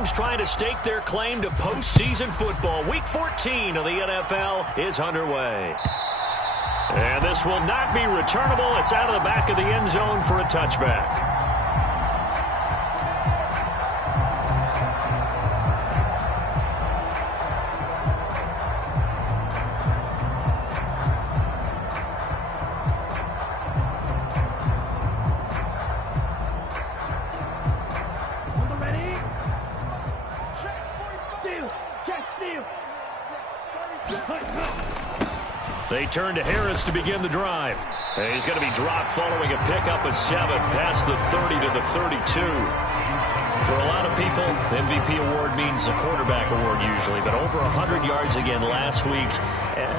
teams trying to stake their claim to postseason football. Week 14 of the NFL is underway. And this will not be returnable. It's out of the back of the end zone for a touchback. They turn to Harris to begin the drive. And he's going to be dropped following a pickup of 7 past the 30 to the 32. For a lot of people, MVP award means a quarterback award usually, but over 100 yards again last week.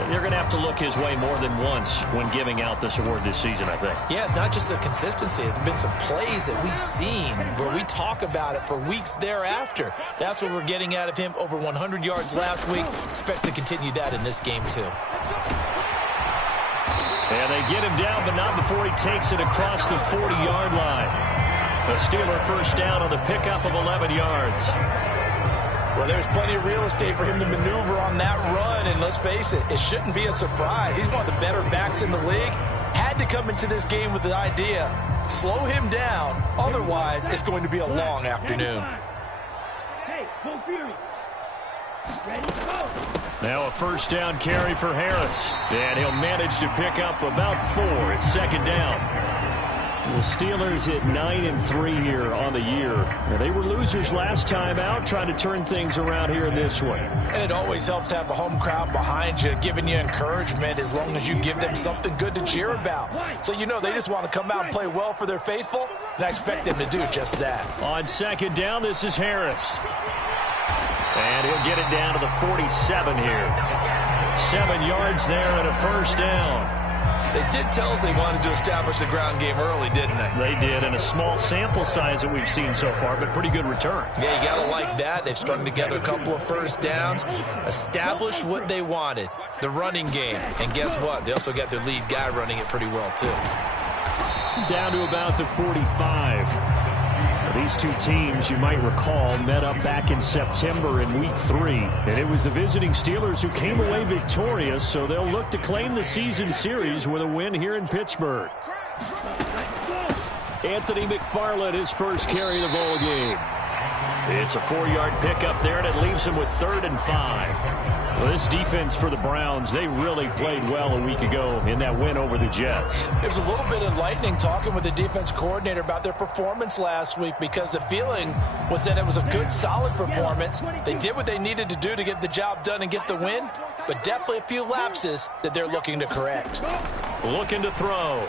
They're going to have to look his way more than once when giving out this award this season, I think. Yeah, it's not just the consistency. It's been some plays that we've seen where we talk about it for weeks thereafter. That's what we're getting out of him. Over 100 yards last week. Expects to continue that in this game, too. And they get him down, but not before he takes it across the 40-yard line. A Steeler first down on the pickup of 11 yards. Well, there's plenty of real estate for him to maneuver on that run, and let's face it, it shouldn't be a surprise. He's one of the better backs in the league. Had to come into this game with the idea, slow him down, otherwise it's going to be a long afternoon. Hey, full fury. Ready to go. Now a first down carry for Harris. And he'll manage to pick up about 4 at second down. The Steelers at 9-3 here on the year. Now, they were losers last time out, trying to turn things around here this way. And it always helps to have a home crowd behind you, giving you encouragement as long as you give them something good to cheer about. So you know they just want to come out and play well for their faithful, and I expect them to do just that. On second down, this is Harris. And he'll get it down to the 47 here. 7 yards there and a first down. They did tell us they wanted to establish the ground game early, didn't they? They did, and a small sample size that we've seen so far, but pretty good return. Yeah, you got to like that. They've strung together a couple of first downs, established what they wanted, the running game. And guess what? They also got their lead guy running it pretty well, too. Down to about the 45. These two teams, you might recall, met up back in September in Week 3. And it was the visiting Steelers who came away victorious, so they'll look to claim the season series with a win here in Pittsburgh. Anthony McFarland, his first carry of the ball game. It's a 4-yard pickup there, and it leaves him with 3rd and 5. Well, this defense for the Browns, they really played well a week ago in that win over the Jets. It was a little bit enlightening talking with the defense coordinator about their performance last week, because the feeling was that it was a good, solid performance. They did what they needed to do to get the job done and get the win, but definitely a few lapses that they're looking to correct. Looking to throw.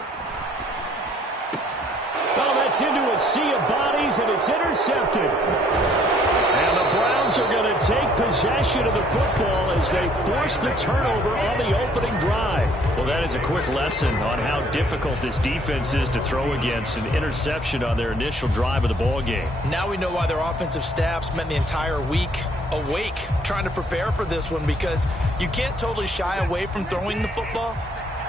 Oh, that's into a sea of bodies, and it's intercepted. And the Browns are going to take possession of the football as they force the turnover on the opening drive. Well, that is a quick lesson on how difficult this defense is to throw against. An interception on their initial drive of the ball game. Now we know why their offensive staff spent the entire week awake trying to prepare for this one, because you can't totally shy away from throwing the football.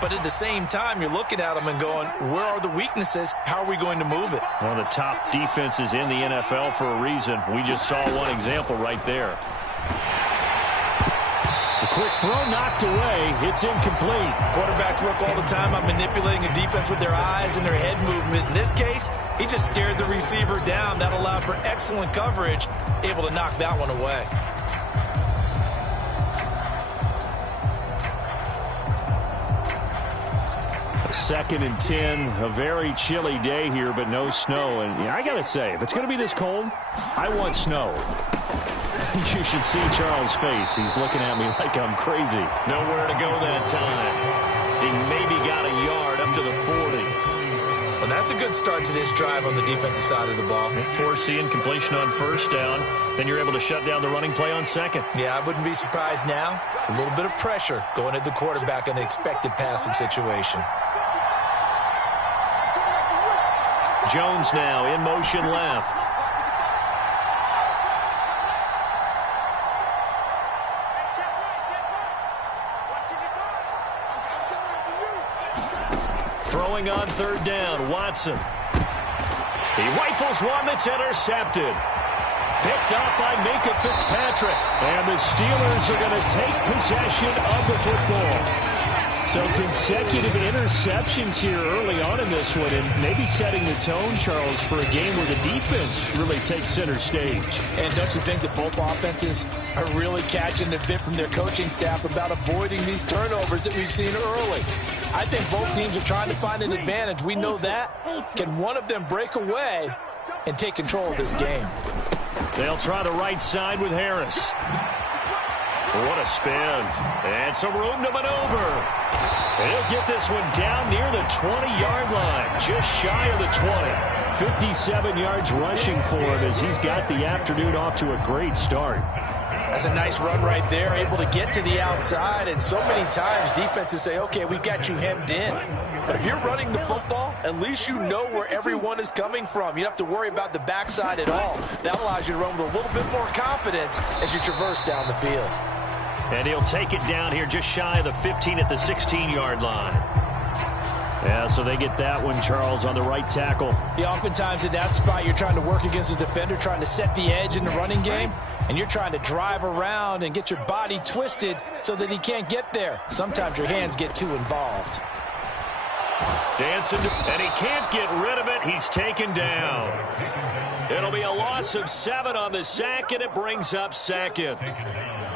But at the same time, you're looking at them and going, where are the weaknesses? How are we going to move it? One of the top defenses in the NFL for a reason. We just saw one example right there. The quick throw knocked away. It's incomplete. Quarterbacks work all the time on manipulating a defense with their eyes and their head movement. In this case, he just stared the receiver down. That allowed for excellent coverage, able to knock that one away. 2nd and 10, a very chilly day here, but no snow. And yeah, I got to say, if it's going to be this cold, I want snow. You should see Charles' face. He's looking at me like I'm crazy. Nowhere to go that time. He maybe got a yard up to the 40. Well, that's a good start to this drive on the defensive side of the ball. Foreseeing completion on first down. Then you're able to shut down the running play on second. Yeah, I wouldn't be surprised now. A little bit of pressure going at the quarterback in the expected passing situation. Jones now in motion left. Throwing on 3rd down, Watson. He rifles one that's intercepted. Picked up by Minka Fitzpatrick. And the Steelers are going to take possession of the football. So consecutive interceptions here early on in this one, and maybe setting the tone, Charles, for a game where the defense really takes center stage. And don't you think that both offenses are really catching the bit from their coaching staff about avoiding these turnovers that we've seen early? I think both teams are trying to find an advantage. We know that. Can one of them break away and take control of this game? They'll try the right side with Harris. What a spin. And some room to maneuver. He'll get this one down near the 20-yard line, just shy of the 20. 57 yards rushing for him as he's got the afternoon off to a great start. That's a nice run right there, able to get to the outside. And so many times defenses say, okay, we got you hemmed in. But if you're running the football, at least you know where everyone is coming from. You don't have to worry about the backside at all. That allows you to run with a little bit more confidence as you traverse down the field. And he'll take it down here just shy of the 15 at the 16-yard line. Yeah, so they get that one, Charles, on the right tackle. Yeah, oftentimes in that spot, you're trying to work against the defender, trying to set the edge in the running game, and you're trying to drive around and get your body twisted so that he can't get there. Sometimes your hands get too involved. Dancing, and he can't get rid of it. He's taken down. It'll be a loss of 7 on the sack, and it brings up second.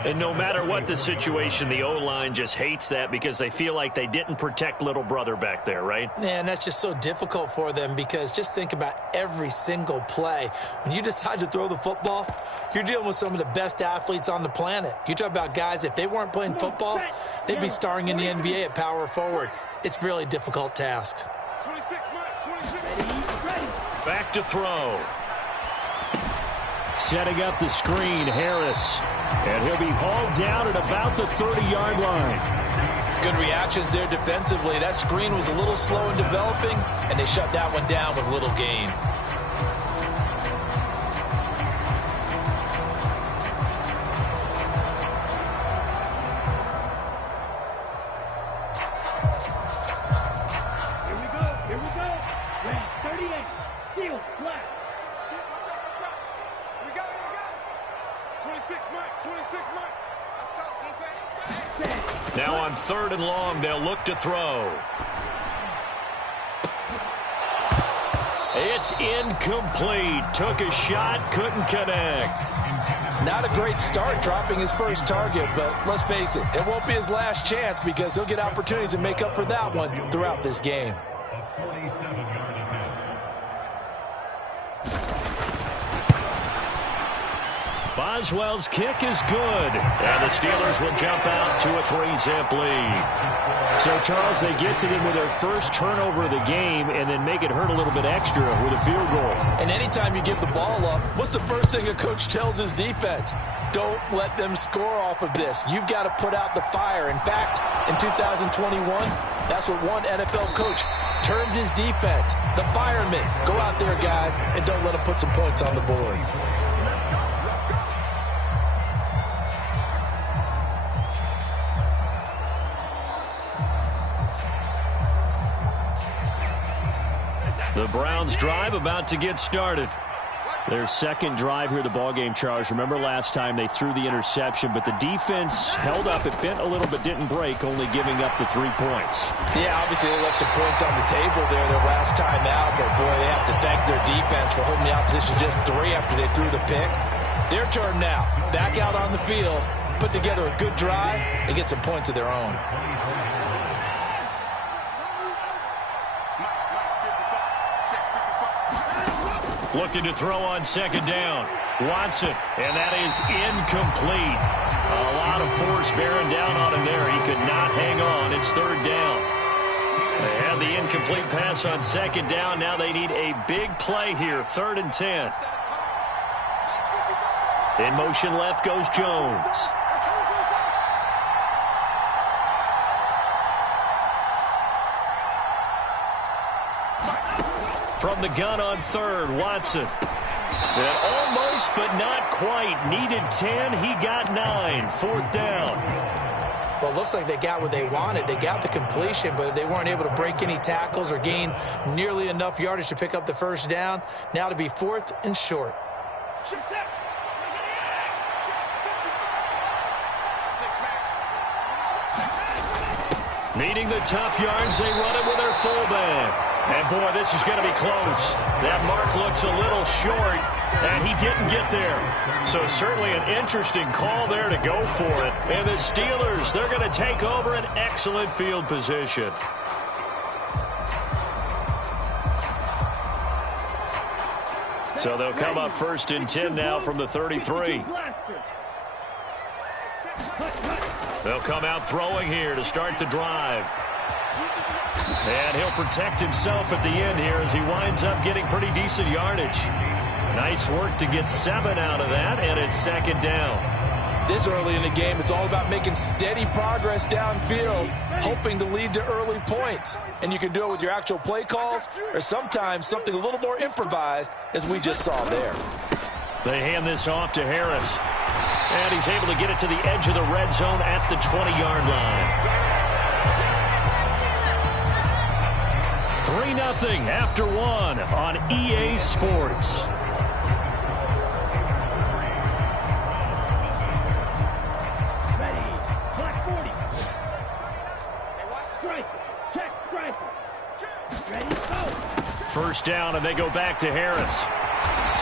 And no matter what the situation, the O-line just hates that because they feel like they didn't protect little brother back there, right? Man, that's just so difficult for them because just think about every single play. When you decide to throw the football, you're dealing with some of the best athletes on the planet. You talk about guys, if they weren't playing football, they'd be starring in the NBA at power forward. It's a really difficult task. Back to throw. Setting up the screen, Harris. And he'll be hauled down at about the 30-yard line. Good reactions there defensively. That screen was a little slow in developing, and they shut that one down with little gain. Here we go. Ready, 38. Field, flat. 26 Mike. Let's go, defense. Now on 3rd and long, they'll look to throw. It's incomplete. Took a shot, couldn't connect. Not a great start dropping his first target, but let's face it, it won't be his last chance because he'll get opportunities to make up for that one throughout this game. Boswell's kick is good. And the Steelers will jump out to a 3-zip lead. So, Charles, they get to them with their first turnover of the game and then make it hurt a little bit extra with a field goal. And anytime you give the ball up, what's the first thing a coach tells his defense? Don't let them score off of this. You've got to put out the fire. In fact, in 2021, that's what one NFL coach termed his defense. The firemen. Go out there, guys, and don't let them put some points on the board. The Browns drive about to get started. Their second drive here, the ballgame, Charles. Remember last time they threw the interception, but the defense held up. It bent a little but didn't break, only giving up the 3 points. Yeah, obviously they left some points on the table there their last time out, but boy, they have to thank their defense for holding the opposition just 3 after they threw the pick. Their turn now. Back out on the field, put together a good drive, and get some points of their own. Looking to throw on 2nd down. Watson, and that is incomplete. A lot of force bearing down on him there. He could not hang on. It's 3rd down. They had the incomplete pass on 2nd down. Now they need a big play here. 3rd and 10. In motion left goes Jones. From the gun on 3rd, Watson. And almost, but not quite. Needed 10. He got 9. 4th down. Well, it looks like they got what they wanted. They got the completion, but they weren't able to break any tackles or gain nearly enough yardage to pick up the 1st down. Now to be 4th and short. Needing the tough yards, they run it with their fullback. And, boy, this is going to be close. That mark looks a little short, and he didn't get there. So certainly an interesting call there to go for it. And the Steelers, they're going to take over an excellent field position. So they'll come up 1st and 10 now from the 33. They'll come out throwing here to start the drive. And he'll protect himself at the end here as he winds up getting pretty decent yardage. Nice work to get 7 out of that, and it's 2nd down. This early in the game, it's all about making steady progress downfield, hoping to lead to early points. And you can do it with your actual play calls or sometimes something a little more improvised, as we just saw there. They hand this off to Harris. And he's able to get it to the edge of the red zone at the 20-yard line. 3-0 after 1 on EA Sports. First down, and they go back to Harris.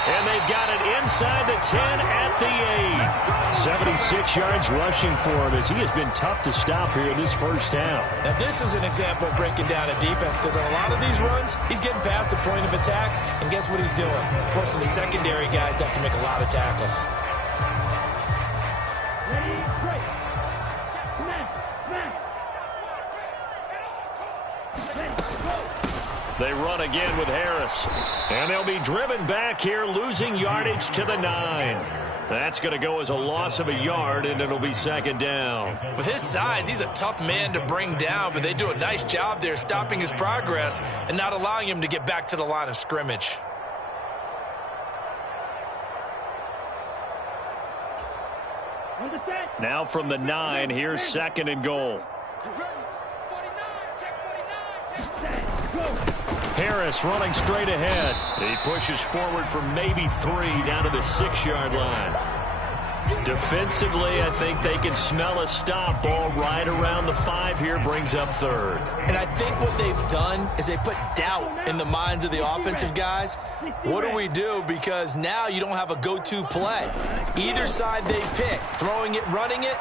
And they've got it inside the 10 at the 8. 76 yards rushing for him as he has been tough to stop here in this first half. Now, this is an example of breaking down a defense because on a lot of these runs, he's getting past the point of attack, and guess what he's doing? Forcing the secondary guys to have to make a lot of tackles. They run again with Harris. And they'll be driven back here, losing yardage to the 9. That's going to go as a loss of a yard, and it'll be 2nd down. With his size, he's a tough man to bring down, but they do a nice job there stopping his progress and not allowing him to get back to the line of scrimmage. Now from the 9, here's 2nd and goal. Harris running straight ahead. He pushes forward for maybe 3 down to the 6-yard line. Defensively, I think they can smell a stop. Ball right around the 5 here, brings up 3rd. And I think what they've done is they put doubt in the minds of the offensive guys. What do we do? Because now you don't have a go-to play. Either side they pick, throwing it, running it,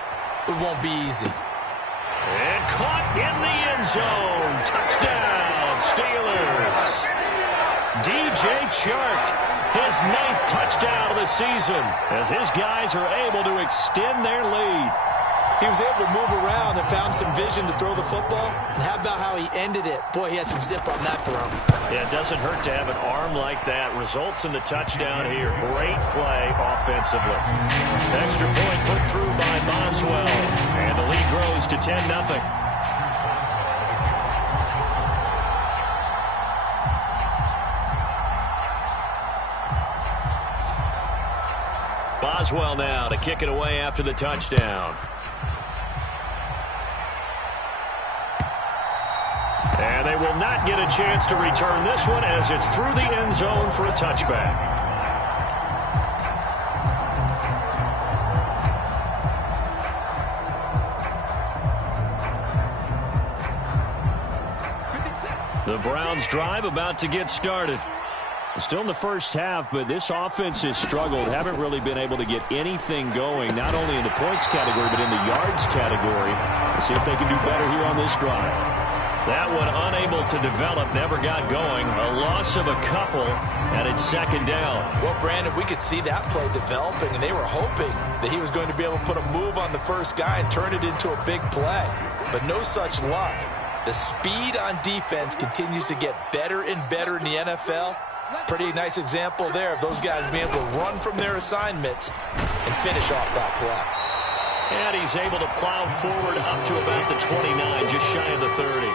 it won't be easy. And caught in the end zone. Touchdown, Steelers. DJ Chark, his 9th touchdown of the season, as his guys are able to extend their lead. He was able to move around and found some vision to throw the football. And how about how he ended it? Boy, he had some zip on that throw. Yeah, it doesn't hurt to have an arm like that. Results in the touchdown here. Great play offensively. Extra point put through by Boswell. And the lead grows to 10-0. Boswell now to kick it away after the touchdown. And they will not get a chance to return this one as it's through the end zone for a touchback. The Browns drive about to get started. Still in the first half, but this offense has struggled. Haven't really been able to get anything going, not only in the points category, but in the yards category. Let's see if they can do better here on this drive. That one unable to develop, never got going. A loss of a couple, and it's 2nd down. Well, Brandon, we could see that play developing, and they were hoping that he was going to be able to put a move on the first guy and turn it into a big play. But no such luck. The speed on defense continues to get better and better in the NFL. Pretty nice example there of those guys being able to run from their assignments and finish off that play. And he's able to plow forward up to about the 29, just shy of the 30.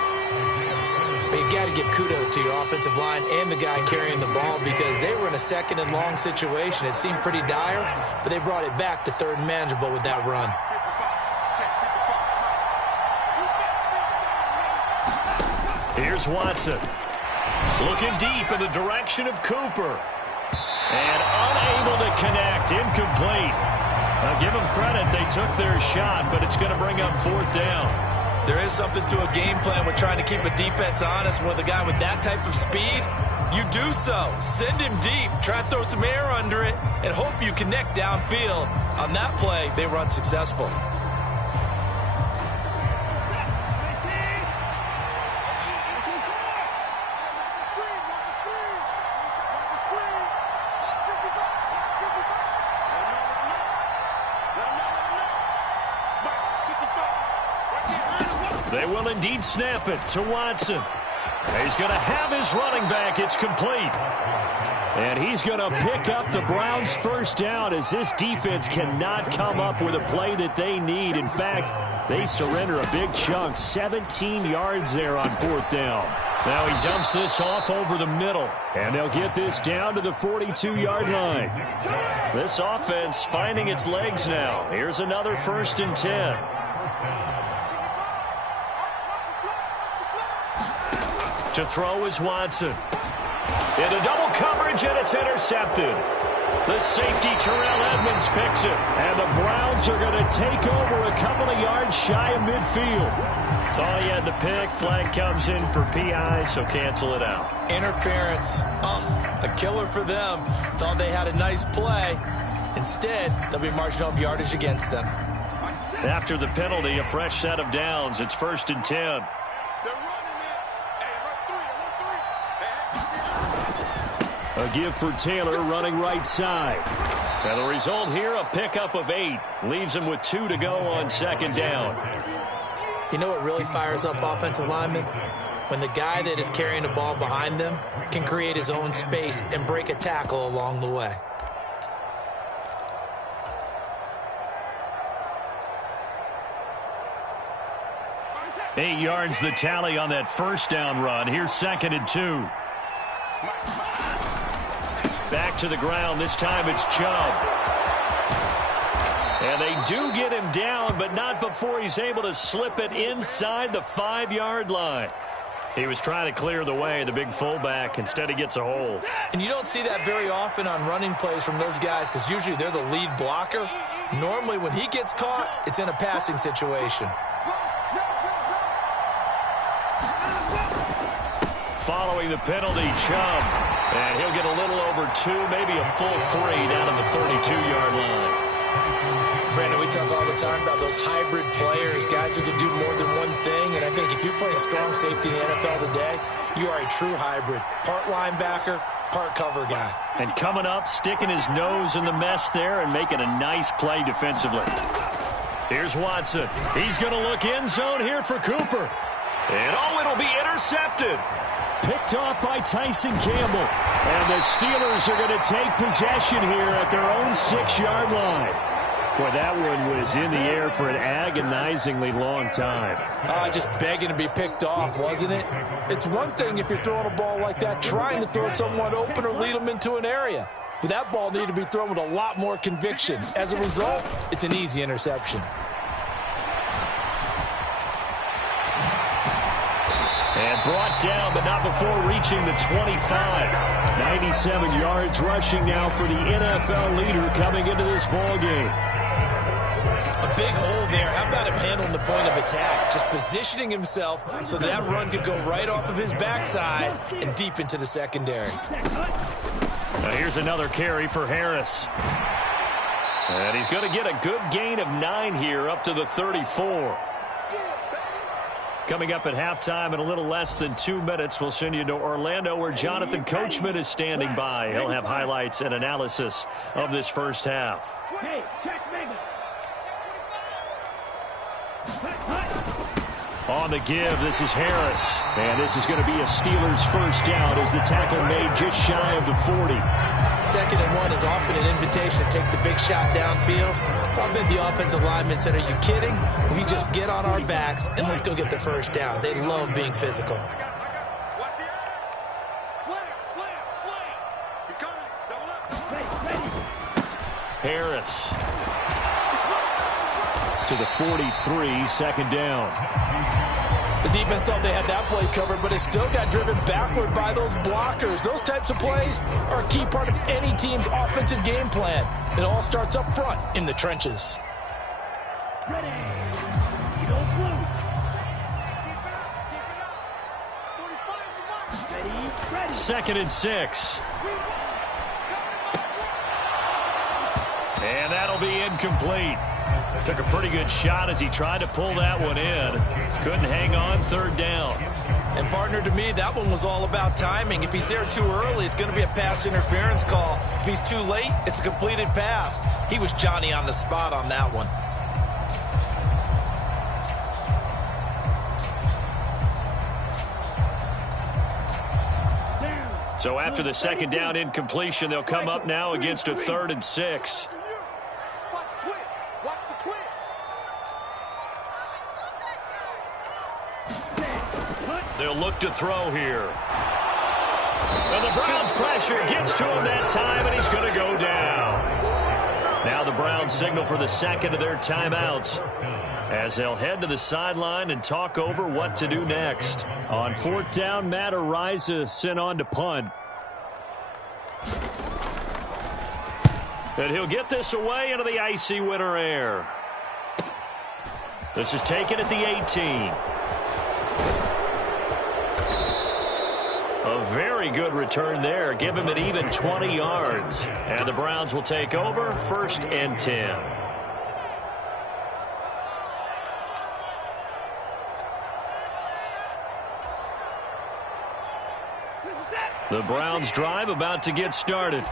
But you got to give kudos to your offensive line and the guy carrying the ball because they were in a 2nd and long situation. It seemed pretty dire, but they brought it back to 3rd and manageable with that run. Here's Watson. Looking deep in the direction of Cooper. And unable to connect. Incomplete. Now give them credit. They took their shot, but it's going to bring up 4th down. There is something to a game plan with trying to keep a defense honest. With a guy with that type of speed, you do so. Send him deep, try to throw some air under it, and hope you connect downfield. On that play, they run successful. They will indeed snap it to Watson. He's going to have his running back. It's complete. And he's going to pick up the Browns' first down as this defense cannot come up with a play that they need. In fact, they surrender a big chunk, 17 yards there on fourth down. Now he dumps this off over the middle, and they'll get this down to the 42-yard line. This offense finding its legs now. Here's another 1st and 10. To throw is Watson. Into double coverage, and it's intercepted. The safety, Terrell Edmonds, picks it. And the Browns are going to take over a couple of yards shy of midfield. Thought he had the pick. Flag comes in for PI, so cancel it out. Interference. Oh, a killer for them. Thought they had a nice play. Instead, they'll be marching off yardage against them. After the penalty, a fresh set of downs. It's 1st and 10. A give for Taylor running right side. And the result here, a pickup of 8. Leaves him with 2 to go on 2nd down. You know what really fires up offensive linemen? When the guy that is carrying the ball behind them can create his own space and break a tackle along the way. Eight yards the tally on that first down run. Here's 2nd and 2. Back to the ground. This time it's Chubb. And they do get him down, but not before he's able to slip it inside the 5-yard line. He was trying to clear the way, the big fullback. Instead, he gets a hold. And you don't see that very often on running plays from those guys because usually they're the lead blocker. Normally, when he gets caught, it's in a passing situation. Following the penalty, Chubb. And he'll get a little over 2, maybe a full 3 down to the 32-yard line. Brandon, we talk all the time about those hybrid players, guys who can do more than one thing. And I think if you're playing strong safety in the NFL today, you are a true hybrid. Part linebacker, part cover guy. And coming up, sticking his nose in the mess there and making a nice play defensively. Here's Watson. He's going to look end zone here for Cooper. And it'll be intercepted. Picked off by Tyson Campbell. And the Steelers are going to take possession here at their own 6-yard line. Boy, that one was in the air for an agonizingly long time. Just begging to be picked off, wasn't it? It's one thing if you're throwing a ball like that, trying to throw someone open or lead them into an area. But that ball needed to be thrown with a lot more conviction. As a result, it's an easy interception. And brought down, but not before reaching the 25. 97 yards rushing now for the NFL leader coming into this ball game. A big hole there. How about him handling the point of attack? Just positioning himself so that run could go right off of his backside and deep into the secondary. Now here's another carry for Harris. And he's going to get a good gain of 9 here up to the 34. Coming up at halftime in a little less than 2 minutes, we'll send you to Orlando where Jonathan Coachman is standing by. He'll have highlights and analysis of this first half. On the give, this is Harris. And this is going to be a Steelers first down as the tackle made just shy of the 40. 2nd and 1 is often an invitation to take the big shot downfield. I bet the offensive lineman said, are you kidding? We just get on our backs and let's go get the first down. They love being physical. Watch the eye. Slam. He's coming. Double up. Harris to the 43, 2nd down. The defense thought they had that play covered, but it still got driven backward by those blockers. Those types of plays are a key part of any team's offensive game plan. It all starts up front in the trenches. 2nd and 6. And that'll be incomplete. Took a pretty good shot as he tried to pull that one in. Couldn't hang on 3rd down. And, partner, to me, that one was all about timing. If he's there too early, it's going to be a pass interference call. If he's too late, it's a completed pass. He was Johnny on the spot on that one. So after the 2nd down incompletion, they'll come up now against a 3rd and 6. Watch the twitch. Watch the twitch. They'll look to throw here. And the Browns' pressure gets to him that time, and he's going to go down. Now the Browns signal for the 2nd of their timeouts as they'll head to the sideline and talk over what to do next. On 4th down, Matt Ariza sent on to punt. And he'll get this away into the icy winter air. This is taken at the 18. A very good return there. Give him an even 20 yards. And the Browns will take over 1st and 10. The Browns drive about to get started.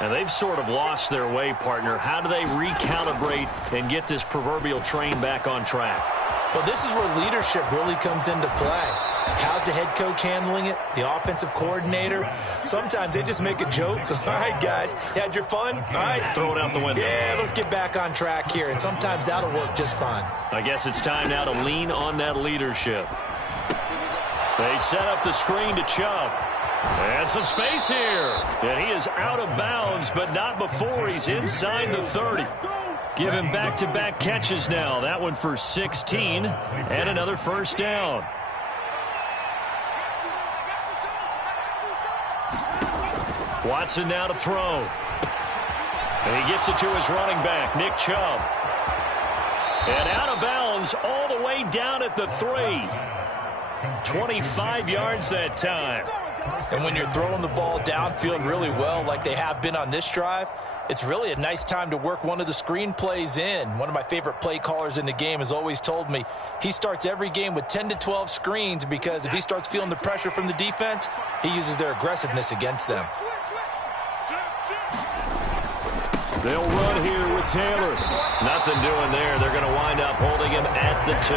And they've sort of lost their way, partner. How do they recalibrate and get this proverbial train back on track? Well, this is where leadership really comes into play. How's the head coach handling it? The offensive coordinator? Sometimes they just make a joke. All right, guys, you had your fun? All right. Throw it out the window. Yeah, let's get back on track here. And sometimes that'll work just fine. I guess it's time now to lean on that leadership. They set up the screen to Chubb. And some space here. And he is out of bounds, but not before he's inside the 30. Give him back-to-back catches now. That one for 16 and another 1st down. Watson now to throw. And he gets it to his running back, Nick Chubb. And out of bounds all the way down at the 3. 25 yards that time. And when you're throwing the ball downfield really well like they have been on this drive, it's really a nice time to work one of the screen plays in. One of my favorite play callers in the game has always told me he starts every game with 10 to 12 screens because if he starts feeling the pressure from the defense, he uses their aggressiveness against them. They'll run here with Taylor. Nothing doing there. They're going to wind up holding him at the 2.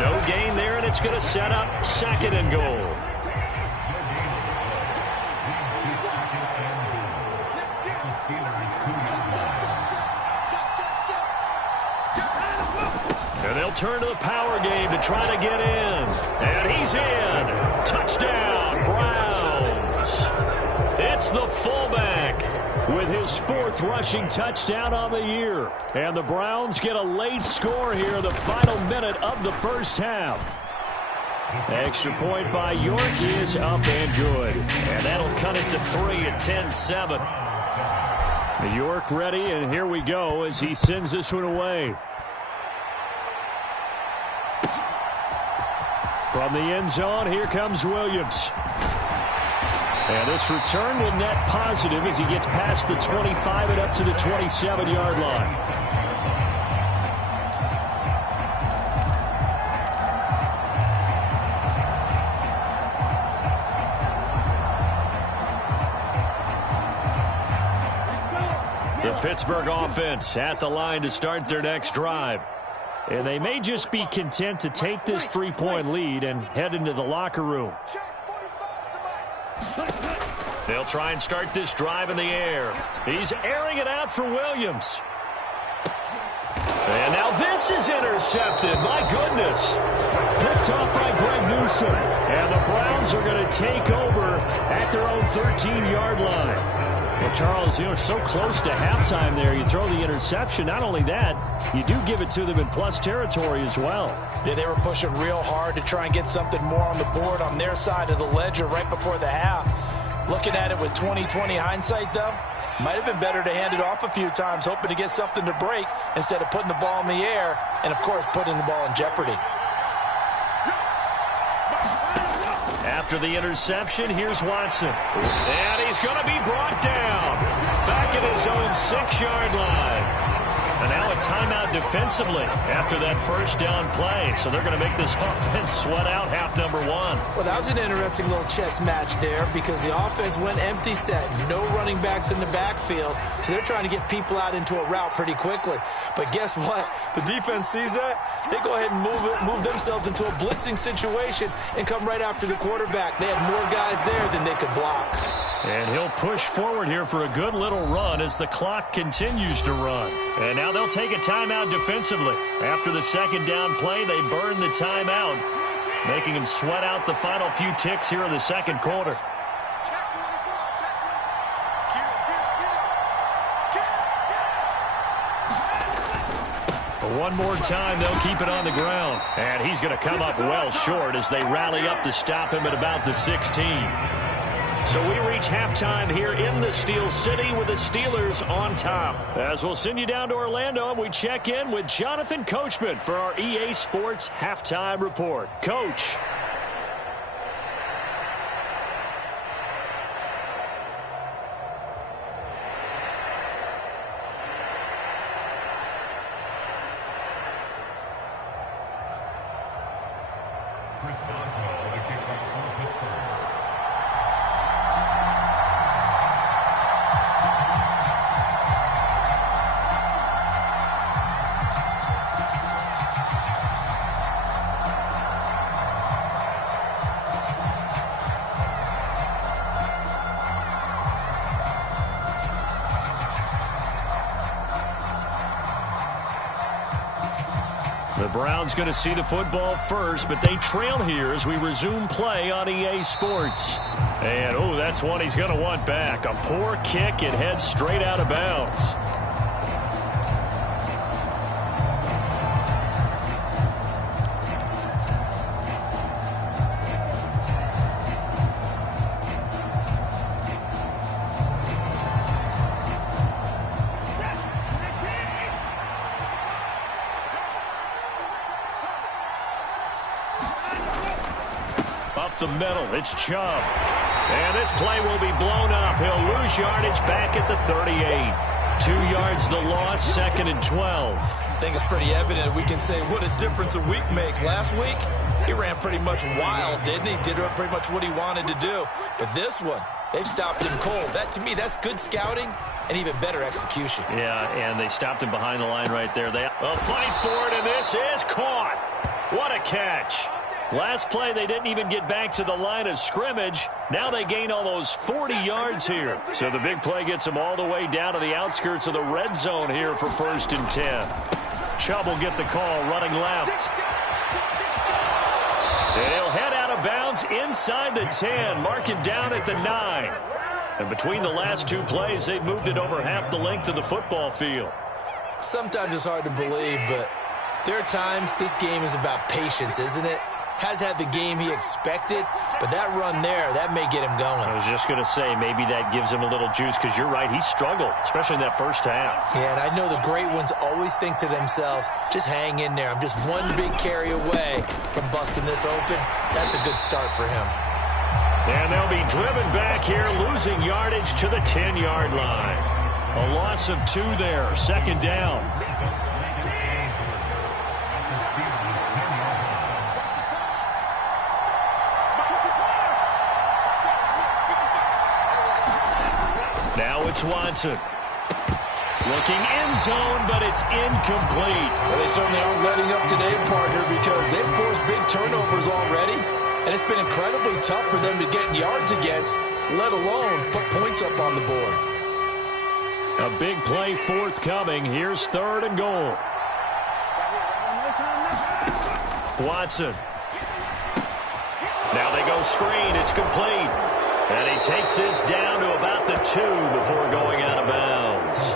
No gain there, and it's going to set up 2nd and goal. And they'll turn to the power game to try to get in. And he's in. Touchdown, Browns. It's the fullback with his 4th rushing touchdown on the year. And the Browns get a late score here in the final minute of the 1st half. Extra point by York is up and good. And that'll cut it to 3 at 10-7. York ready, and here we go as he sends this one away. From the end zone, here comes Williams. And this return will net positive as he gets past the 25 and up to the 27-yard line. The Pittsburgh offense at the line to start their next drive. And they may just be content to take this 3-point lead and head into the locker room. They'll try and start this drive in the air. He's airing it out for Williams. And now this is intercepted. My goodness. Picked off by Greg Newsome. And the Browns are going to take over at their own 13-yard line. Well, Charles, you're so close to halftime there. You throw the interception. Not only that, you do give it to them in plus territory as well. Yeah, they were pushing real hard to try and get something more on the board on their side of the ledger right before the half. Looking at it with 20/20 hindsight, though, might have been better to hand it off a few times, hoping to get something to break instead of putting the ball in the air and, of course, putting the ball in jeopardy. After the interception, here's Watson. And he's going to be brought down. Back at his own 6-yard line. And now a timeout defensively after that first down play. So they're going to make this offense sweat out half number one. Well, that was an interesting little chess match there because the offense went empty set. No running backs in the backfield. So they're trying to get people out into a route pretty quickly. But guess what? The defense sees that. They go ahead and move themselves into a blitzing situation and come right after the quarterback. They had more guys there than they could block. And he'll push forward here for a good little run as the clock continues to run. And now they'll take a timeout defensively. After the second down play, they burn the timeout, making them sweat out the final few ticks here in the second quarter. One more time, they'll keep it on the ground. And he's going to come up well short as they rally up to stop him at about the 16. So we reach halftime here in the Steel City with the Steelers on top. As we'll send you down to Orlando, we check in with Jonathan Coachman for our EA Sports Halftime Report. Coach. The Browns going to see the football first, but they trail here as we resume play on EA Sports. And, oh, that's one he's going to want back. A poor kick. It heads straight out of bounds. The middle, it's Chubb. And this play will be blown up. He'll lose yardage back at the 38. 2 yards the loss, 2nd and 12. I think it's pretty evident we can say what a difference a week makes. Last week, he ran pretty much wild, didn't he? Did pretty much what he wanted to do. But this one, they've stopped him cold. That, to me, that's good scouting and even better execution. Yeah, and they stopped him behind the line right there. They'll fight for it, and this is caught. What a catch. Last play, they didn't even get back to the line of scrimmage. Now they gain almost 40 yards here. So the big play gets them all the way down to the outskirts of the red zone here for 1st and 10. Chubb will get the call running left. And he'll head out of bounds inside the 10, mark him down at the 9. And between the last 2 plays, they've moved it over half the length of the football field. Sometimes it's hard to believe, but there are times this game is about patience, isn't it? Has had the game he expected, but that run there, that may get him going. I was just going to say, maybe that gives him a little juice, because you're right, he struggled, especially in that first half. Yeah, and I know the great ones always think to themselves, just hang in there. I'm just one big carry away from busting this open. That's a good start for him. And they'll be driven back here, losing yardage to the 10-yard line. A loss of 2 there, 2nd down. Now it's Watson. Looking end zone, but it's incomplete. Well, they certainly aren't letting up today, partner, because they've forced big turnovers already, and it's been incredibly tough for them to get yards against, let alone put points up on the board. A big play forthcoming. Here's 3rd and goal. Watson. Now they go screen. It's complete. And he takes this down to about the 2 before going out of bounds.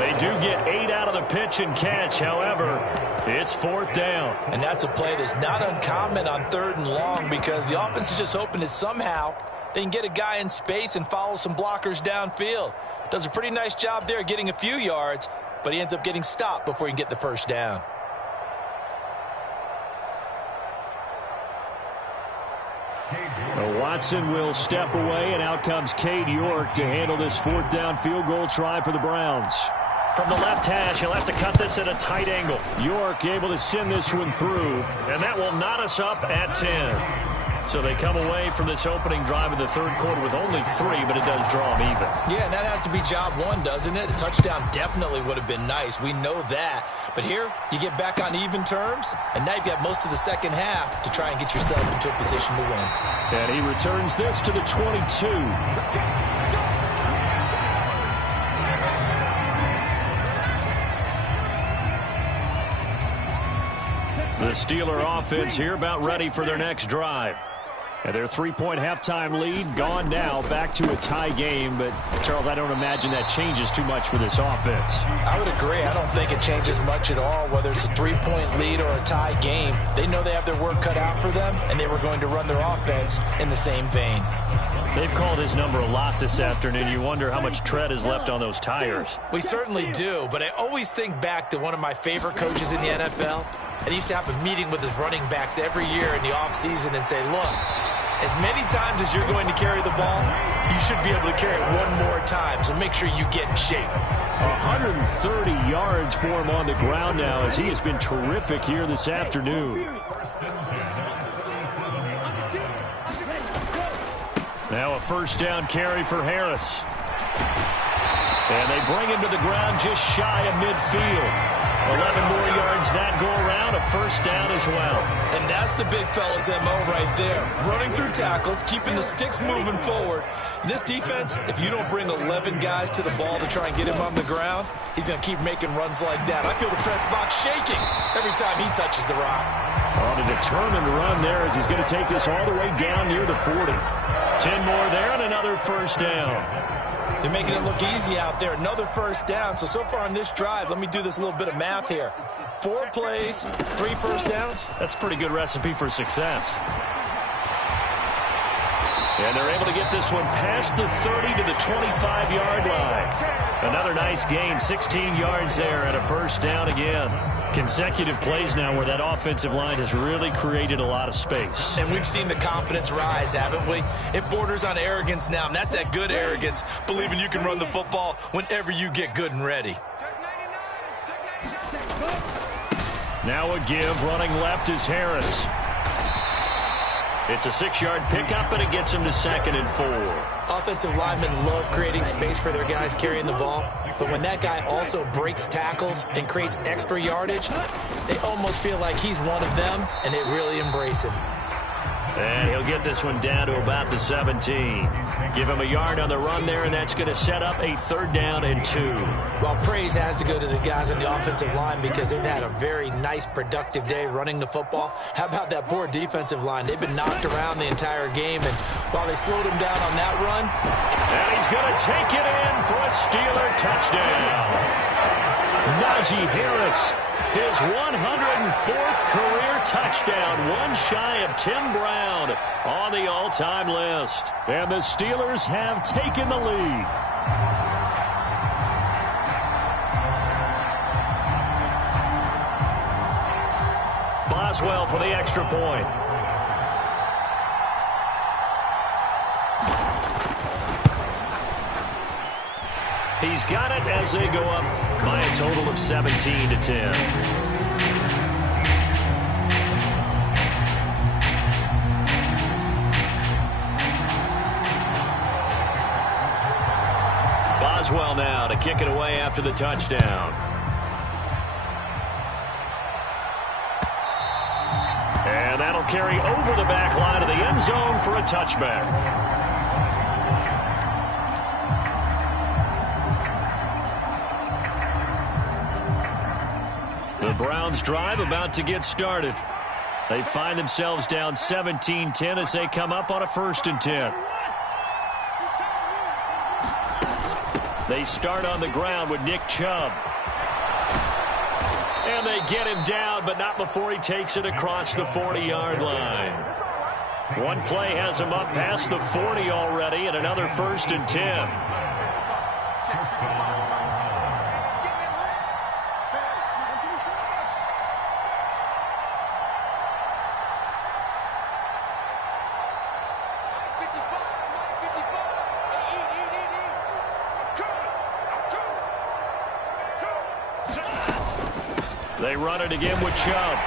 They do get 8 out of the pitch and catch. However, it's 4th down. And that's a play that's not uncommon on 3rd and long, because the offense is just hoping that somehow they can get a guy in space and follow some blockers downfield. Does a pretty nice job there getting a few yards, but he ends up getting stopped before he can get the first down. Watson will step away, and out comes Cade York to handle this fourth down field goal try for the Browns. From the left hash, he'll have to cut this at a tight angle. York able to send this one through. And that will knot us up at 10. So they come away from this opening drive in the third quarter with only 3, but it does draw them even. Yeah, and that has to be job one, doesn't it? A touchdown definitely would have been nice. We know that. But here, you get back on even terms, and now you've got most of the second half to try and get yourself into a position to win. And he returns this to the 22. The Steeler offense here about ready for their next drive. And their 3-point halftime lead gone now, back to a tie game. But, Charles, I don't imagine that changes too much for this offense. I would agree. I don't think it changes much at all, whether it's a 3-point lead or a tie game. They know they have their work cut out for them, and they were going to run their offense in the same vein. They've called his number a lot this afternoon. You wonder how much tread is left on those tires. We certainly do, but I always think back to one of my favorite coaches in the NFL. And he used to have a meeting with his running backs every year in the offseason and say, look, as many times as you're going to carry the ball, you should be able to carry it one more time, so make sure you get in shape. 130 yards for him on the ground now, as he has been terrific here this afternoon. Now a first down carry for Harris. And they bring him to the ground just shy of midfield. 11 more yards that go around, a first down as well. And that's the big fella's MO right there. Running through tackles, keeping the sticks moving forward. This defense, if you don't bring 11 guys to the ball to try and get him on the ground, he's going to keep making runs like that. I feel the press box shaking every time he touches the rock. On a determined run there as he's going to take this all the way down near the 40. 10 more there and another first down. They're making it look easy out there. Another first down. So far on this drive, let me do this little bit of math here. 4 plays, 3 first downs. That's a pretty good recipe for success. And they're able to get this one past the 30 to the 25-yard line. Another nice gain, 16 yards there and a first down again. Consecutive plays now where that offensive line has really created a lot of space. And we've seen the confidence rise, haven't we? It borders on arrogance now, and that's that good arrogance, believing you can run the football whenever you get good and ready. Now a give, running left is Harris. It's a 6-yard pickup, and it gets him to 2nd and 4. Offensive linemen love creating space for their guys carrying the ball, but when that guy also breaks tackles and creates extra yardage, they almost feel like he's one of them, and they really embrace him. And he'll get this one down to about the 17. Give him a yard on the run there, and that's going to set up a 3rd down and 2. Well, praise has to go to the guys on the offensive line because they've had a very nice, productive day running the football. How about that poor defensive line? They've been knocked around the entire game, and while they slowed him down on that run. And he's going to take it in for a Steeler touchdown. Najee Harris. His 104th career touchdown, one shy of Tim Brown on the all-time list. And the Steelers have taken the lead. Boswell for the extra point. He's got it as they go up by a total of 17 to 10. Boswell now to kick it away after the touchdown. And that'll carry over the back line of the end zone for a touchback. The Browns drive about to get started. They find themselves down 17-10 as they come up on a 1st and 10. They start on the ground with Nick Chubb. And they get him down, but not before he takes it across the 40-yard line. One play has him up past the 40 already, and another 1st and 10. They run it again with Chubb.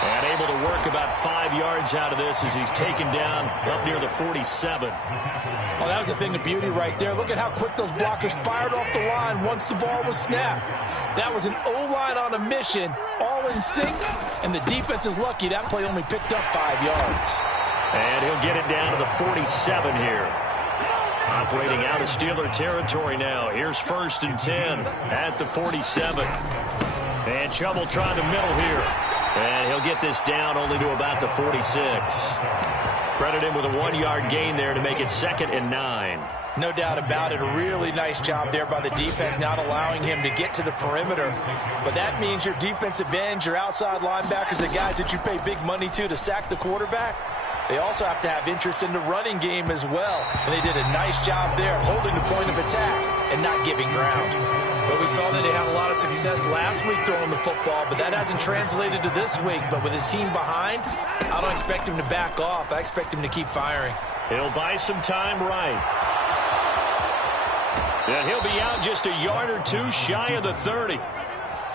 And able to work about 5 yards out of this as he's taken down up near the 47. Oh, that was a thing of beauty right there. Look at how quick those blockers fired off the line once the ball was snapped. That was an O-line on a mission, all in sync, and the defense is lucky that play only picked up 5 yards. And he'll get it down to the 47 here. Operating out of Steeler territory now. Here's 1st and 10 at the 47. And Chubb will try the middle here. And he'll get this down only to about the 46. Credit him with a 1-yard gain there to make it 2nd and 9. No doubt about it. A really nice job there by the defense, not allowing him to get to the perimeter. But that means your defensive ends, your outside linebackers, the guys that you pay big money to sack the quarterback, they also have to have interest in the running game as well. And they did a nice job there, holding the point of attack and not giving ground. Well, we saw that he had a lot of success last week throwing the football, but that hasn't translated to this week. But with his team behind, I don't expect him to back off. I expect him to keep firing. He'll buy some time right. And he'll be out just a yard or two shy of the 30.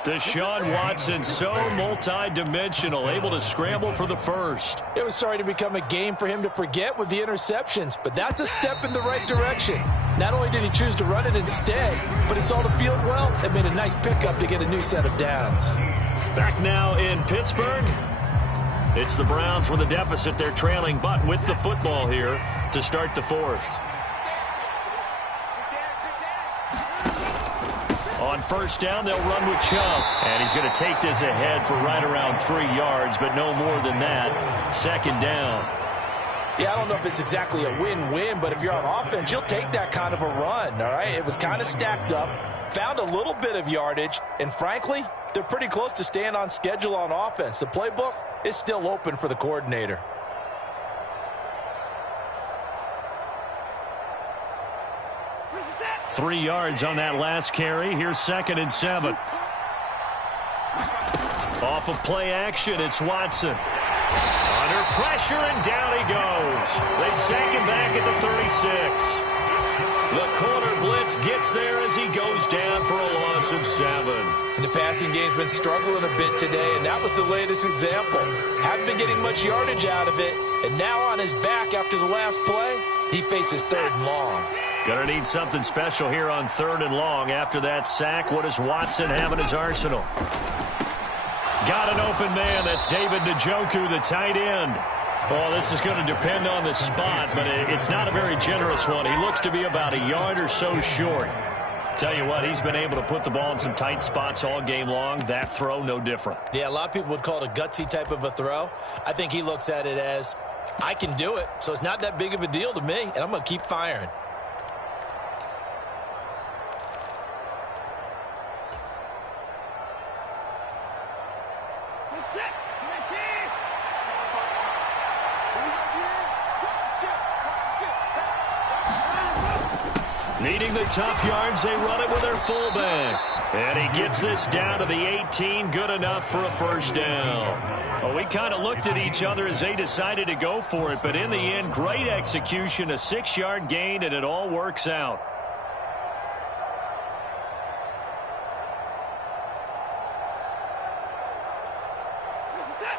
Deshaun Watson, so multi-dimensional, able to scramble for the first. It was starting to become a game for him to forget with the interceptions, but that's a step in the right direction. Not only did he choose to run it instead, but he saw the field well and made a nice pickup to get a new set of downs. Back now in Pittsburgh. It's the Browns with a deficit. They're trailing, but with the football here to start the 4th. On 1st down, they'll run with Chubb. And he's going to take this ahead for right around 3 yards, but no more than that. 2nd down. Yeah, I don't know if it's exactly a win-win, but if you're on offense, you'll take that kind of a run, all right? It was kind of stacked up, found a little bit of yardage, and frankly, they're pretty close to staying on schedule on offense. The playbook is still open for the coordinator. Three yards on that last carry. Here's 2nd and 7. Off of play action, it's Watson. Under pressure, and down he goes. They sack him back at the 36. The corner blitz gets there as he goes down for a loss of 7. And the passing game's been struggling a bit today, and that was the latest example. Haven't been getting much yardage out of it, and now on his back after the last play, he faces 3rd and long. Gonna need something special here on 3rd and long after that sack. What does Watson have in his arsenal? Got an open man. That's David Njoku, the tight end. Well, this is going to depend on the spot, but it's not a very generous one. He looks to be about a yard or so short. Tell you what, he's been able to put the ball in some tight spots all game long. That throw, no different. Yeah, a lot of people would call it a gutsy type of a throw. I think he looks at it as, I can do it, so it's not that big of a deal to me, and I'm going to keep firing. Needing the tough yards, they run it with their fullback. And he gets this down to the 18, good enough for a 1st down. Well, we kind of looked at each other as they decided to go for it, but in the end, great execution, a 6-yard gain, and it all works out.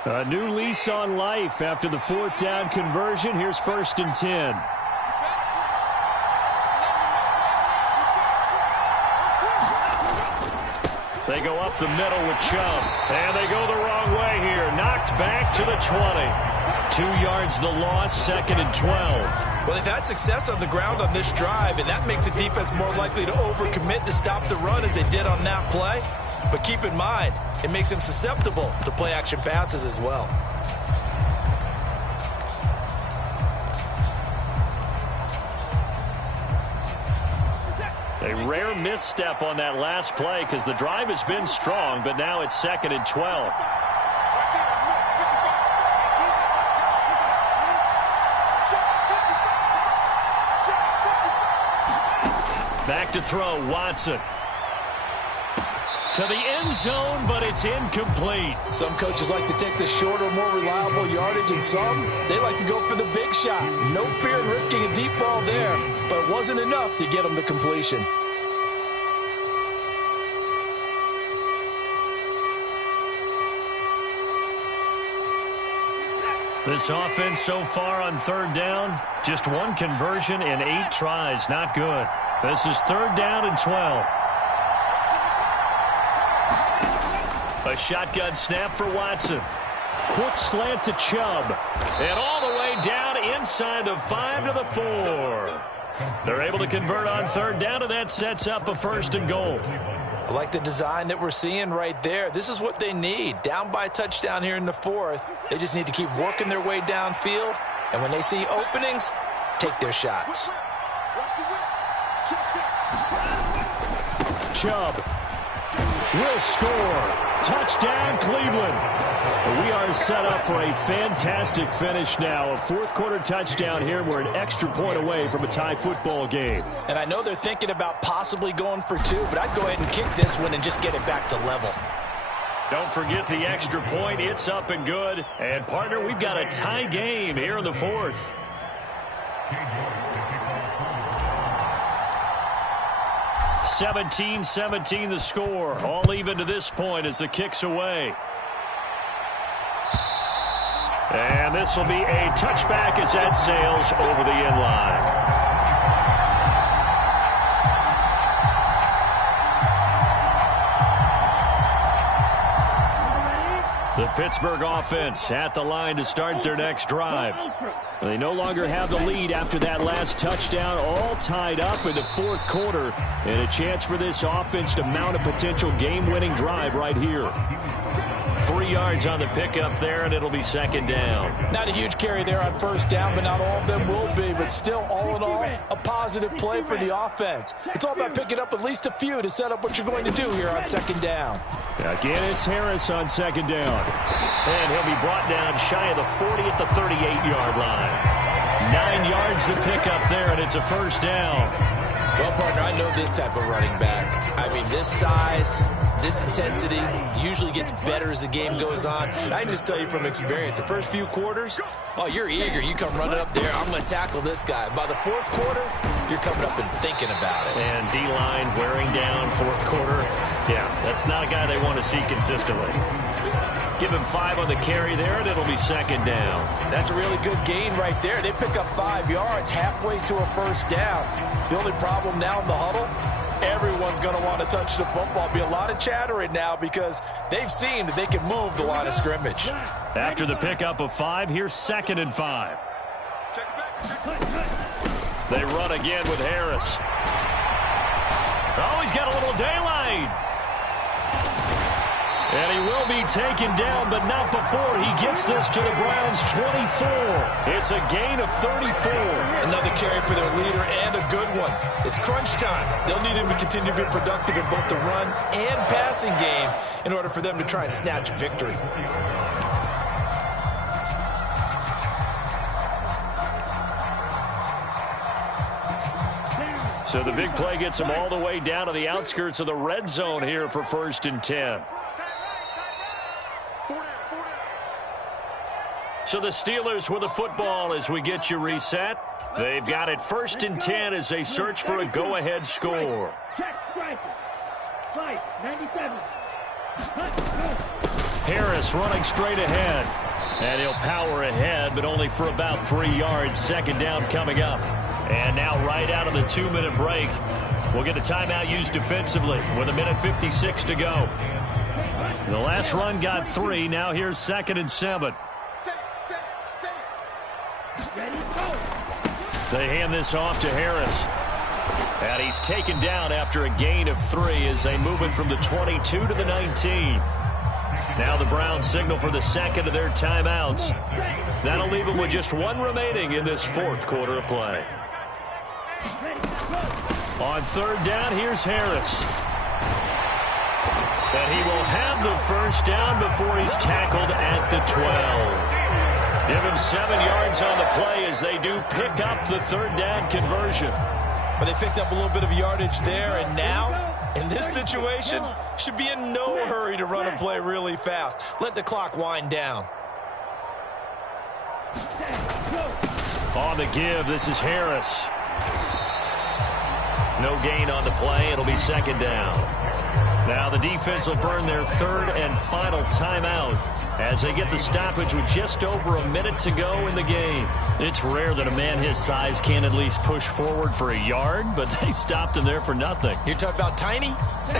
A new lease on life after the 4th down conversion. Here's 1st and 10. They go up the middle with Chubb. And they go the wrong way here. Knocked back to the 20. 2 yards the loss, 2nd and 12. Well, they've had success on the ground on this drive, and that makes a defense more likely to overcommit to stop the run as they did on that play. But keep in mind, it makes them susceptible to play-action passes as well. A rare misstep on that last play because the drive has been strong, but now it's 2nd and 12. Back to throw, Watson. To the end zone, but it's incomplete. Some coaches like to take the shorter, more reliable yardage, and some, they like to go for the big shot. No fear in risking a deep ball there, but it wasn't enough to get them the completion. This offense so far on third down, just one conversion in 8 tries. Not good. This is third down and 12. A shotgun snap for Watson. Quick slant to Chubb. And all the way down inside the 5 to the 4. They're able to convert on third down, and that sets up a first and goal. I like the design that we're seeing right there. This is what they need. Down by a touchdown here in the 4th. They just need to keep working their way downfield. And when they see openings, take their shots. Chubb will score. Touchdown, Cleveland. We are set up for a fantastic finish now. A fourth-quarter touchdown here. We're an extra point away from a tie football game. And I know they're thinking about possibly going for 2, but I'd go ahead and kick this one and just get it back to level. Don't forget the extra point. It's up and good. And, partner, we've got a tie game here in the 4th. (17-17) the score. All even to this point as the kick's away. And this will be a touchback as that sails over the end line. The Pittsburgh offense at the line to start their next drive. They no longer have the lead after that last touchdown, all tied up in the 4th quarter, and a chance for this offense to mount a potential game-winning drive right here. 3 yards on the pickup there, and it'll be second down. Not a huge carry there on first down, but not all of them will be. But still, all in all, a positive play for the offense. It's all about picking up at least a few to set up what you're going to do here on second down. Again, it's Harris on second down. And he'll be brought down shy of the 40 at the 38-yard line. 9 yards to pick up there, and it's a first down. Well, partner, I know this type of running back. I mean, this size, this intensity usually gets better as the game goes on. And I just tell you from experience, the first few quarters, oh, you're eager. You come running up there, I'm going to tackle this guy. By the 4th quarter, you're coming up and thinking about it. And D-line wearing down 4th quarter. Yeah, that's not a guy they want to see consistently. Give him 5 on the carry there, and it'll be second down. That's a really good gain right there. They pick up 5 yards halfway to a first down. The only problem now in the huddle, everyone's going to want to touch the football. Be a lot of chattering now because they've seen that they can move the line of scrimmage. After the pickup of 5, here's second and 5. They run again with Harris. Oh, he's got a little daylight. And he will be taken down, but not before he gets this to the Browns' 24. It's a gain of 34. Another carry for their leader and a good one. It's crunch time. They'll need him to continue to be productive in both the run and passing game in order for them to try and snatch victory. So the big play gets them all the way down to the outskirts of the red zone here for first and 10. So the Steelers with the football as we get you reset. They've got it first and 10 as they search for a go-ahead score. Harris running straight ahead. And he'll power ahead, but only for about 3 yards. Second down coming up. And now right out of the 2-minute break, we'll get a timeout used defensively with 1:56 to go. The last run got 3. Now here's second and 7. They hand this off to Harris. And he's taken down after a gain of 3 as they move it from the 22 to the 19. Now the Browns signal for the second of their timeouts. That'll leave them with just 1 remaining in this 4th quarter of play. On third down, here's Harris. And he will have the first down before he's tackled at the 12. Give him 7 yards on the play as they do pick up the third down conversion. But they picked up a little bit of yardage there, and now, in this situation, should be in no hurry to run a play really fast. Let the clock wind down. On the give, this is Harris. No gain on the play. It'll be second down. Now the defense will burn their third and final timeout as they get the stoppage with just over a minute to go in the game. It's rare that a man his size can at least push forward for a yard, but they stopped him there for nothing. You're talking about Tiny?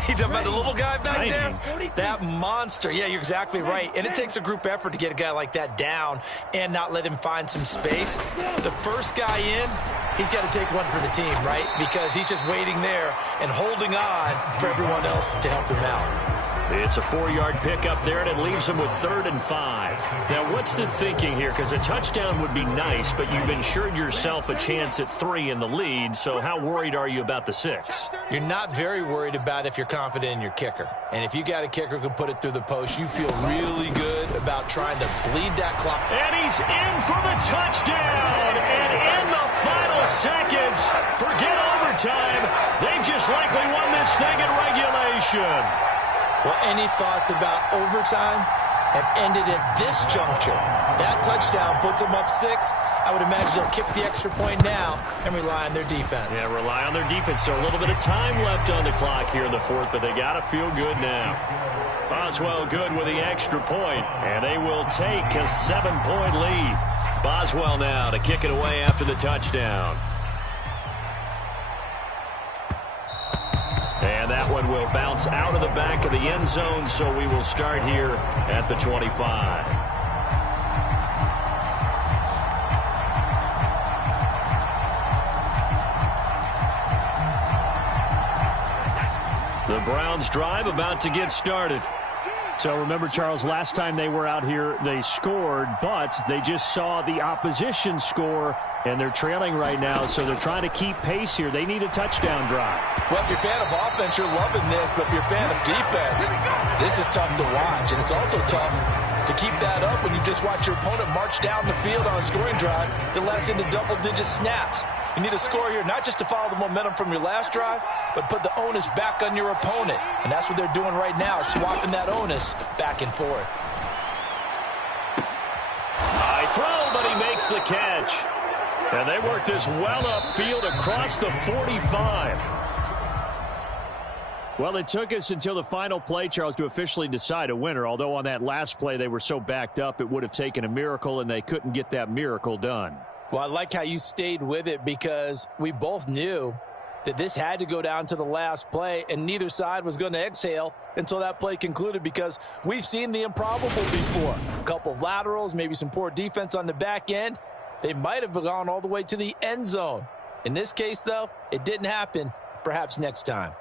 You're talking about the little guy back there? That monster. Yeah, you're exactly right. And it takes a group effort to get a guy like that down and not let him find some space. The first guy in, he's got to take one for the team, right? Because he's just waiting there and holding on for everyone else to help him out. It's a 4-yard pickup there, and it leaves them with 3rd and 5. Now, what's the thinking here? Because a touchdown would be nice, but you've ensured yourself a chance at 3 in the lead, so how worried are you about the 6? You're not very worried about if you're confident in your kicker. And if you got a kicker who can put it through the post, you feel really good about trying to bleed that clock. And he's in for the touchdown! And in the final seconds, forget overtime, they've just likely won this thing in regulation. Well, any thoughts about overtime have ended at this juncture. That touchdown puts them up 6. I would imagine they'll kick the extra point now and rely on their defense. Yeah, rely on their defense. So a little bit of time left on the clock here in the 4th, but they got to feel good now. Boswell good with the extra point, and they will take a 7-point lead. Boswell now to kick it away after the touchdown. And that one will bounce out of the back of the end zone, so we will start here at the 25. The Browns drive about to get started. So remember, Charles, last time they were out here, they scored, but they just saw the opposition score, and they're trailing right now, so they're trying to keep pace here. They need a touchdown drive. Well, if you're a fan of offense, you're loving this, but if you're a fan of defense, this is tough to watch, and it's also tough to keep that up when you just watch your opponent march down the field on a scoring drive that lasts into double-digit snaps. You need a score here, not just to follow the momentum from your last drive, but put the onus back on your opponent. And that's what they're doing right now, swapping that onus back and forth. High throw, but he makes the catch. And they work this well upfield across the 45. Well, it took us until the final play, Charles, to officially decide a winner. Although on that last play they were so backed up, it would have taken a miracle, and they couldn't get that miracle done. Well, I like how you stayed with it because we both knew that this had to go down to the last play, and neither side was going to exhale until that play concluded because we've seen the improbable before. A couple of laterals, maybe some poor defense on the back end. They might have gone all the way to the end zone. In this case, though, it didn't happen. Perhaps next time.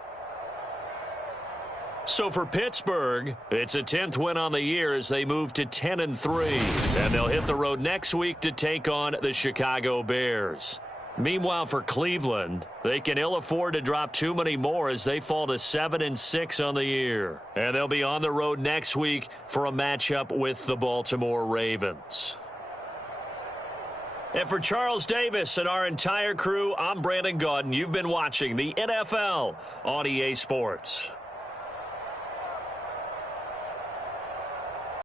So for Pittsburgh, it's a 10th win on the year as they move to 10-3. And they'll hit the road next week to take on the Chicago Bears. Meanwhile, for Cleveland, they can ill afford to drop too many more as they fall to 7-6 on the year. And they'll be on the road next week for a matchup with the Baltimore Ravens. And for Charles Davis and our entire crew, I'm Brandon Gaudin. You've been watching the NFL on EA Sports.